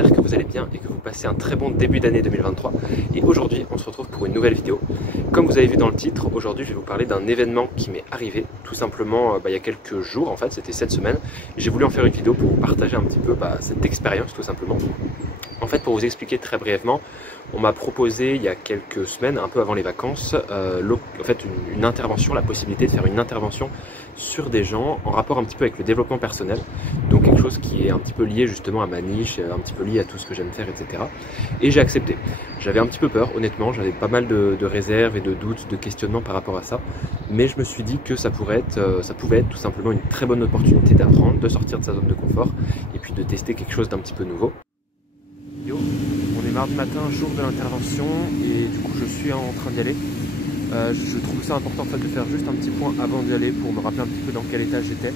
j'espère que vous allez bien et que vous passez un très bon début d'année 2023. Et aujourd'hui, on se retrouve pour une nouvelle vidéo. Comme vous avez vu dans le titre, aujourd'hui je vais vous parler d'un événement qui m'est arrivé tout simplement il y a quelques jours, en fait c'était cette semaine. J'ai voulu en faire une vidéo pour vous partager un petit peu cette expérience tout simplement. En fait, pour vous expliquer très brièvement, on m'a proposé il y a quelques semaines, un peu avant les vacances, une intervention, la possibilité de faire une intervention sur des gens en rapport un petit peu avec le développement personnel. Donc quelque chose qui est un petit peu lié justement à ma niche, un petit peu lié à tout ce que j'aime faire, etc. Et j'ai accepté. J'avais un petit peu peur, honnêtement, j'avais pas mal de réserves et de doutes, de questionnements par rapport à ça. Mais je me suis dit que ça pouvait être tout simplement une très bonne opportunité d'apprendre, de sortir de sa zone de confort et puis de tester quelque chose d'un petit peu nouveau. On est mardi matin, jour de l'intervention, et du coup je suis en train d'y aller. Je trouve ça important en fait de faire juste un petit point avant d'y aller pour me rappeler un petit peu dans quel état j'étais.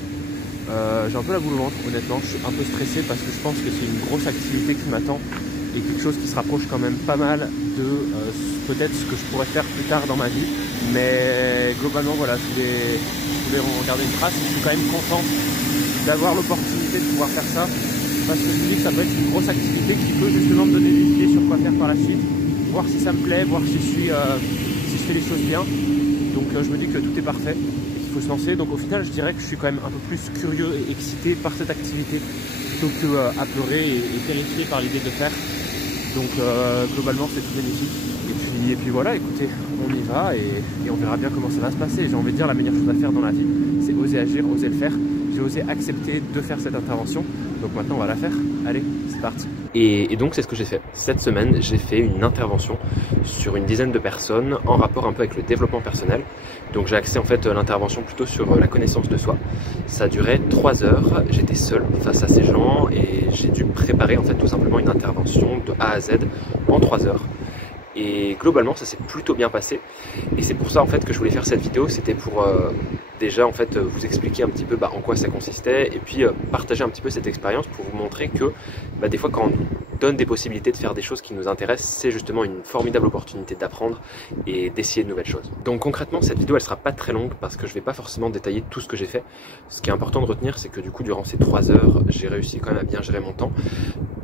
J'ai un peu la boule au ventre, honnêtement, je suis un peu stressé parce que je pense que c'est une grosse activité qui m'attend et quelque chose qui se rapproche quand même pas mal de peut-être ce que je pourrais faire plus tard dans ma vie. Mais globalement voilà, je voulais regarder une trace. Je suis quand même content d'avoir l'opportunité de pouvoir faire ça, parce que je me dis que ça peut être une grosse activité qui peut justement me donner des idées sur quoi faire par la suite, voir si ça me plaît, voir si je fais les choses bien. Donc je me dis que tout est parfait et qu'il faut se lancer. Donc au final je dirais que je suis quand même un peu plus curieux et excité par cette activité plutôt que apeuré et terrifié par l'idée de le faire. Donc globalement c'est tout bénéfique. Et puis voilà, écoutez, on y va et on verra bien comment ça va se passer. J'ai envie de dire, la meilleure chose à faire dans la vie, c'est oser agir, oser le faire. J'ai osé accepter de faire cette intervention, donc maintenant on va la faire. Allez, c'est parti. Et donc c'est ce que j'ai fait. Cette semaine, j'ai fait une intervention sur une dizaine de personnes en rapport un peu avec le développement personnel. Donc j'ai axé en fait l'intervention plutôt sur la connaissance de soi. Ça durait 3 heures, j'étais seul face à ces gens et j'ai dû préparer en fait tout simplement une intervention de A à Z en 3 heures. Et globalement ça s'est plutôt bien passé et c'est pour ça en fait que je voulais faire cette vidéo. C'était pour déjà en fait vous expliquer un petit peu en quoi ça consistait et puis partager un petit peu cette expérience pour vous montrer que des fois quand on nous donne des possibilités de faire des choses qui nous intéressent, c'est justement une formidable opportunité d'apprendre et d'essayer de nouvelles choses. Donc concrètement cette vidéo elle sera pas très longue parce que je vais pas forcément détailler tout ce que j'ai fait. Ce qui est important de retenir, c'est que du coup durant ces 3 heures j'ai réussi quand même à bien gérer mon temps.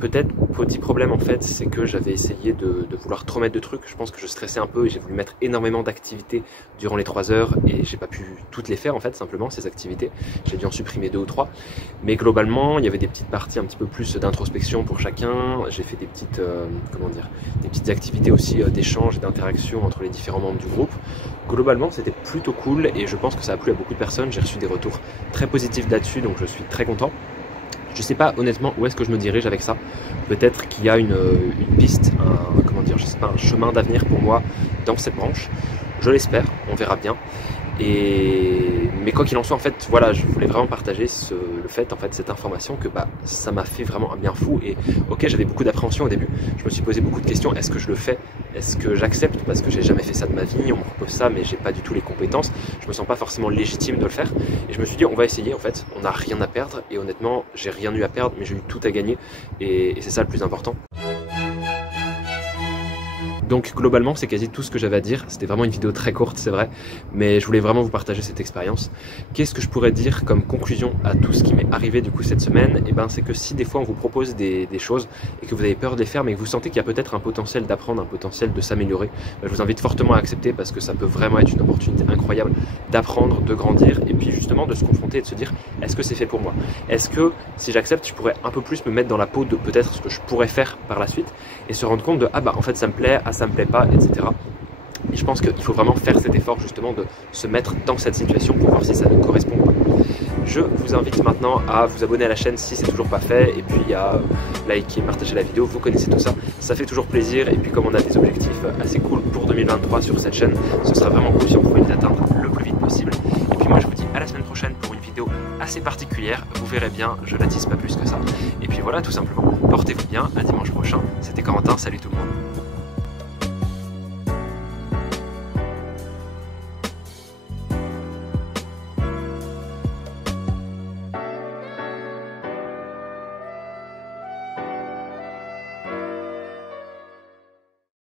Peut-être petit problème en fait, c'est que j'avais essayé de vouloir trop mettre de trucs. Je pense que je stressais un peu et j'ai voulu mettre énormément d'activités durant les 3 heures et j'ai pas pu toutes les faire en fait, simplement ces activités. J'ai dû en supprimer 2 ou 3. Mais globalement, il y avait des petites parties un petit peu plus d'introspection pour chacun. J'ai fait des petites, des petites activités aussi d'échange et d'interaction entre les différents membres du groupe. Globalement, c'était plutôt cool et je pense que ça a plu à beaucoup de personnes. J'ai reçu des retours très positifs là-dessus, donc je suis très content. Je sais pas honnêtement où est-ce que je me dirige avec ça. Peut-être qu'il y a une piste, un chemin d'avenir pour moi dans cette branche. Je l'espère, on verra bien. Mais quoi qu'il en soit, en fait, voilà, je voulais vraiment partager cette information que ça m'a fait vraiment un bien fou. Et ok, j'avais beaucoup d'appréhension au début. Je me suis posé beaucoup de questions. Est-ce que je le fais? Est-ce que j'accepte? Parce que j'ai jamais fait ça de ma vie. On me propose ça, mais j'ai pas du tout les compétences. Je me sens pas forcément légitime de le faire. Et je me suis dit, on va essayer. En fait, on n'a rien à perdre. Et honnêtement, j'ai rien eu à perdre, mais j'ai eu tout à gagner. Et c'est ça le plus important. Donc globalement c'est quasi tout ce que j'avais à dire. C'était vraiment une vidéo très courte, c'est vrai, mais je voulais vraiment vous partager cette expérience. Qu'est-ce que je pourrais dire comme conclusion à tout ce qui m'est arrivé du coup cette semaine? C'est que si des fois on vous propose des choses et que vous avez peur de les faire, mais que vous sentez qu'il y a peut-être un potentiel d'apprendre, un potentiel de s'améliorer, je vous invite fortement à accepter parce que ça peut vraiment être une opportunité incroyable d'apprendre, de grandir et puis justement de se confronter et de se dire, est-ce que c'est fait pour moi? Est-ce que si j'accepte, je pourrais un peu plus me mettre dans la peau de peut-être ce que je pourrais faire par la suite et se rendre compte de en fait ça me plaît, ça me plaît pas, etc. Et je pense qu'il faut vraiment faire cet effort justement de se mettre dans cette situation pour voir si ça nous correspond ou pas. Je vous invite maintenant à vous abonner à la chaîne si c'est toujours pas fait et puis à liker, partager la vidéo, vous connaissez tout ça, ça fait toujours plaisir. Et puis comme on a des objectifs assez cool pour 2023 sur cette chaîne, ce sera vraiment cool si on pouvait les atteindre le plus vite possible. Et puis moi je vous dis à la semaine prochaine pour une vidéo assez particulière, vous verrez bien, je la tease pas plus que ça. Et puis voilà, tout simplement, portez-vous bien, à dimanche prochain. C'était Corentin, salut tout le monde.